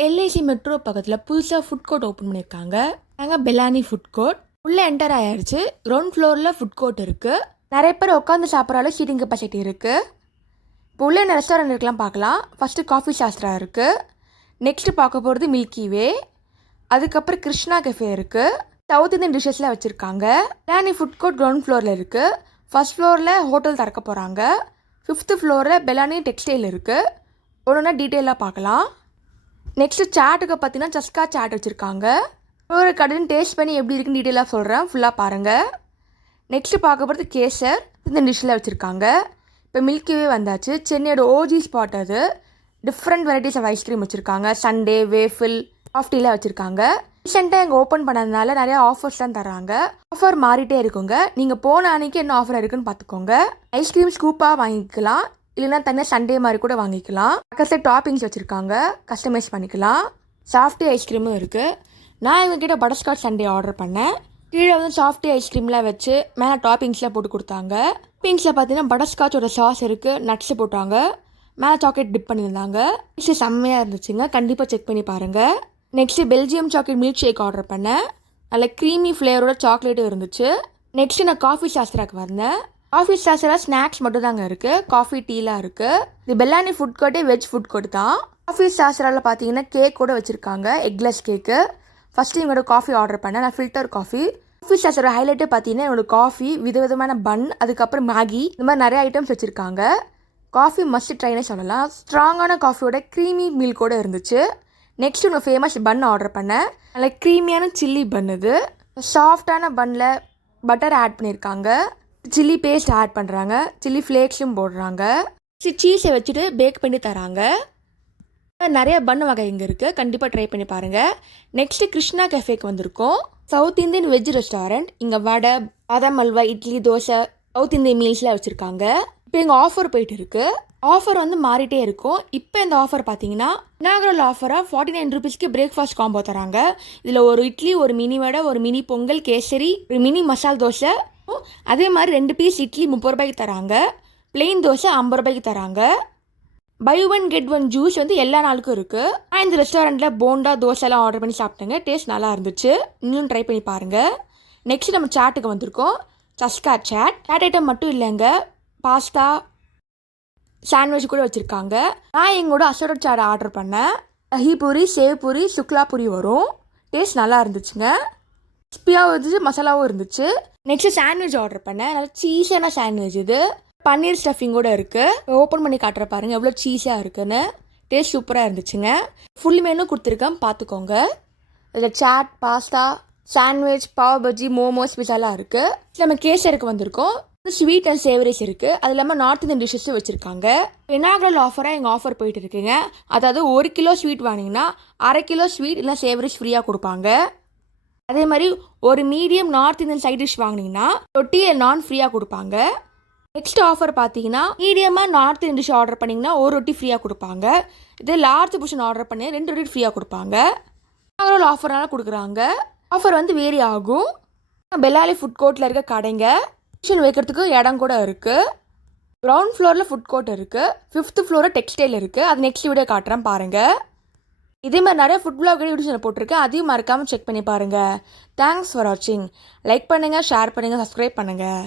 LIC metro பக்கத்தில் புதுசாக food court open பண்ணியிருக்காங்க. நாங்கள் பெலானி ஃபுட் கோர்ட் உள்ளே என்டர் ஆயாச்சு. கிரவுண்ட் ஃப்ளோரில் ஃபுட் கோர்ட் இருக்குது. நிறைய பேர் உட்காந்து சாப்பிட்றாலும் சீட்டிங் கெப்பாசிட்டி இருக்குது. இப்போ உள்ளே என்ன ரெஸ்டாரண்ட் இருக்கலாம் பார்க்கலாம். ஃபஸ்ட்டு காஃபி சாஸ்திரா இருக்குது. நெக்ஸ்ட்டு பார்க்க போகிறது மில்கி வே. அதுக்கப்புறம் கிருஷ்ணா கெஃபே இருக்குது. சவுத் இந்தியன் டிஷ்ஷஸ்லாம் வச்சுருக்காங்க. பெலானி ஃபுட் கோர்ட் கிரவுண்ட் ஃப்ளோரில் இருக்குது. ஃபஸ்ட் ஃப்ளோரில் ஹோட்டல் திறக்க போகிறாங்க. 5th ஃப்ளோரில் பெலானி டெக்ஸ்டைல் இருக்குது. ஒன்றுனா டீட்டெயிலாக பார்க்கலாம். நெக்ஸ்ட்டு சாட்டுக்கு பார்த்தீங்கன்னா சஸ்கா சாட் வச்சுருக்காங்க. ஒரு கடைன்னு டேஸ்ட் பண்ணி எப்படி இருக்குன்னு டீட்டெயிலாக சொல்கிறேன், ஃபுல்லாக பாருங்கள். நெக்ஸ்ட்டு பார்க்க போகிறது கேசர் இந்த டிஷ்ஷில் வச்சுருக்காங்க. இப்போ மில்கிவே வந்தாச்சு. சென்னையோட ஓஜி ஸ்பாட் அது. டிஃப்ரெண்ட் வெரைட்டிஸ் ஆஃப் ஐஸ்கிரீம் வச்சுருக்காங்க. சண்டே, வேஃபில், சாஃப்டீலாம் வச்சுருக்காங்க. ரீசெண்டாக எங்கள் ஓப்பன் பண்ணதுனால நிறையா ஆஃபர்ஸ்லாம் தர்றாங்க. ஆஃபர் மாறிட்டே இருக்குங்க. நீங்கள் போன அன்றைக்கி என்ன ஆஃபர் இருக்குன்னு பார்த்துக்கோங்க. ஐஸ்கிரீம் ஸ்கூப்பாக வாங்கிக்கலாம், இல்லைனா தனியாக சண்டே மாதிரி கூட வாங்கிக்கலாம். பக்கத்தில் டாப்பிங்ஸ் வச்சுருக்காங்க, கஸ்டமைஸ் பண்ணிக்கலாம். சாஃப்டி ஐஸ்கிரீமும் இருக்குது. நான் இவங்ககிட்ட பட்டர்ஸ்காட்ச் சண்டே ஆர்டர் பண்ணேன். கீழே வந்து சாஃப்டி ஐஸ்கிரீம்லாம் வச்சு மேலே டாப்பிங்ஸ்லாம் போட்டு கொடுத்தாங்க. டாப்பிங்ஸில் பார்த்தீங்கன்னா பட்டர்ஸ்காட்சோட சாஸ் இருக்குது, நட்ஸு போட்டாங்க, மேலே சாக்லேட் டிப் பண்ணியிருந்தாங்க. நெக்ஸ்ட்டு செம்மையாக இருந்துச்சுங்க, கண்டிப்பாக செக் பண்ணி பாருங்கள். Next Belgium chocolate milkshake order பண்ணேன். நல்ல க்ரீமி ஃப்ளேவரோட சாக்லேட்டும் இருந்துச்சு. நெக்ஸ்ட்டு நான் காஃபி சாஸ்திராக்கு வந்தேன். காஃபி சாஸ்திரா ஸ்நாக்ஸ் மட்டும் தாங்க இருக்குது, காஃபி டீலாம் இருக்குது. இது பெல்லானி ஃபுட் கோர்ட்டே வெஜ் ஃபுட் கோர்ட் தான். காஃபி சாஸ்திராவில் பார்த்தீங்கன்னா கேக் கூட வச்சுருக்காங்க, எக்லெஸ் கேக்கு. ஃபஸ்ட்டு இவங்களோட காஃபி ஆர்டர் பண்ணேன், நான் ஃபில்டர் காஃபி. காஃபி சாஸ்திரோட ஹைலைட்டே பார்த்தீங்கன்னா என்னோட காஃபி, விதவிதமான பன், அதுக்கப்புறம் மேகி, இந்த மாதிரி நிறைய ஐட்டம்ஸ் வச்சுருக்காங்க. காஃபி மஸ்ட் ட்ரைனே சொல்லலாம். ஸ்ட்ராங்கான காஃபியோட க்ரீமி மில்கோடு இருந்துச்சு. நெக்ஸ்ட் ஒன்று ஃபேமஸ் பன் ஆர்டர் பண்ணேன். நல்ல க்ரீமியான சில்லி பன். இது சாஃப்டான பன்னில் பட்டர் ஆட் பண்ணியிருக்காங்க, சில்லி பேஸ்ட் ஆட் பண்ணுறாங்க, சில்லி ஃப்ளேக்ஸும் போடுறாங்க. சீஸை வச்சுட்டு பேக் பண்ணி தராங்க. நிறைய பன் வகை இங்கே இருக்குது, கண்டிப்பாக ட்ரை பண்ணி பாருங்கள். நெக்ஸ்ட்டு கிருஷ்ணா கெஃபேக்கு வந்திருக்கோம். South Indian veg restaurant. இங்கே வடை, பாதாம் அல்வா, இட்லி, தோசை, சவுத் இந்தியன் மீல்ஸ்லாம் வச்சுருக்காங்க. இப்போ எங்கள் ஆஃபர் போயிட்டு இருக்குது. ஆஃபர் வந்து மாறிட்டே இருக்கும். இப்போ இந்த ஆஃபர் பார்த்தீங்கன்னா இனாகுரல் ஆஃபராக 49 ரூபீஸ்க்கு பிரேக்ஃபாஸ்ட் காம்போ தராங்க. இதில் ஒரு இட்லி, ஒரு மினி வடை, ஒரு மினி பொங்கல், கேசரி, ஒரு மினி மசால் தோசை, அதே மாதிரி 2 பீஸ் இட்லி 30 ரூபாய்க்கு தராங்க. பிளெயின் தோசை 50 ரூபாய்க்கு தராங்க. Buy one get one juice வந்து எல்லா நாளுக்கும் இருக்குது. நான் இந்த ரெஸ்டாரண்ட்டில் போண்டா, தோசைலாம் ஆர்டர் பண்ணி சாப்பிட்டேங்க. டேஸ்ட் நல்லா இருந்துச்சு, இன்னும் ட்ரை பண்ணி பாருங்கள். நெக்ஸ்ட் நம்ம சாட்டுக்கு வந்திருக்கோம். சஸ்கா சாட். சாட் ஐட்டம் மட்டும் இல்லைங்க, பாஸ்தா, சாண்ட்விச் கூட வச்சுருக்காங்க. நான் எங்களோட அசோரட் சாட் ஆர்டர் பண்ணேன். தஹி பூரி, சேவ் பூரி, சுக்லா பூரி வரும். டேஸ்ட் நல்லா இருந்துச்சுங்க, கிறிஸ்பியாகவும் இருந்துச்சு, மசாலாவும் இருந்துச்சு. நெக்ஸ்ட்டு சாண்ட்விச் ஆர்டர் பண்ணேன். நல்லா சீஸான சாண்ட்விச். இது பன்னீர் ஸ்டஃபிங்கோடு இருக்குது. ஓப்பன் பண்ணி காட்டுற பாருங்கள் எவ்வளோ சீஸாக இருக்குன்னு. டேஸ்ட் சூப்பராக இருந்துச்சுங்க. ஃபுல் மெனு கொடுத்துருக்கேன், பார்த்துக்கோங்க. இதில் சாட், பாஸ்தா, சாண்ட்விச், பாவ் பஜ்ஜி, மோமோஸ், பிஸாலாம் இருக்குது. நம்ம கேசருக்கு வந்திருக்கோம். ஸ்வீட் அண்ட் சேவரிஸ் இருக்குது. அது இல்லாமல் நார்த் இந்தியன் டிஷ்ஷஸும் வச்சுருக்காங்க. இனாகுரல் ஆஃபராக எங்கள் ஆஃபர் போயிட்டு இருக்குங்க. அதாவது 1 கிலோ ஸ்வீட் வாங்கினீங்கன்னா அரை கிலோ ஸ்வீட் இல்லை சேவரிஸ் ஃப்ரீயாக கொடுப்பாங்க. அதே மாதிரி ஒரு medium North Indian side dish வாங்கினீங்கன்னா ரொட்டி நான் ஃப்ரீயாக கொடுப்பாங்க. நெக்ஸ்ட் ஆஃபர் பார்த்தீங்கன்னா மீடியமாக நார்த் இந்தியன் டிஷ் ஆர்டர் பண்ணிங்கன்னா ஒரு ரொட்டி ஃப்ரீயாக கொடுப்பாங்க. இதே லார்ஜ் போர்ஷன் ஆர்டர் பண்ணி 2 ரொட்டி ஃப்ரீயாக கொடுப்பாங்க. இனாகுரல் ஆஃபர்னால கொடுக்குறாங்க. ஆஃபர் வந்து வேரி ஆகும். பெல்லாலி ஃபுட் கோர்ட்டில் இருக்க கடைங்க வைக்கிறதுக்கு இடம் கூட இருக்குது. கிரவுண்ட் ஃப்ளோரில் ஃபுட் கோர்ட் இருக்குது. 5th ஃப்ளோரில் டெக்ஸ்டைல் இருக்குது. அது நெக்ஸ்ட் வீடியோ காட்டுறேன் பாருங்கள். இதே மாதிரி நிறைய ஃபுட் பிளாக் வீடியோஸ் போட்டிருக்கேன், அதையும் மறக்காமல் செக் பண்ணி பாருங்கள். தேங்க்ஸ் ஃபார் வாட்சிங். லைக் பண்ணுங்கள், ஷேர் பண்ணுங்கள், சப்ஸ்கிரைப் பண்ணுங்கள்.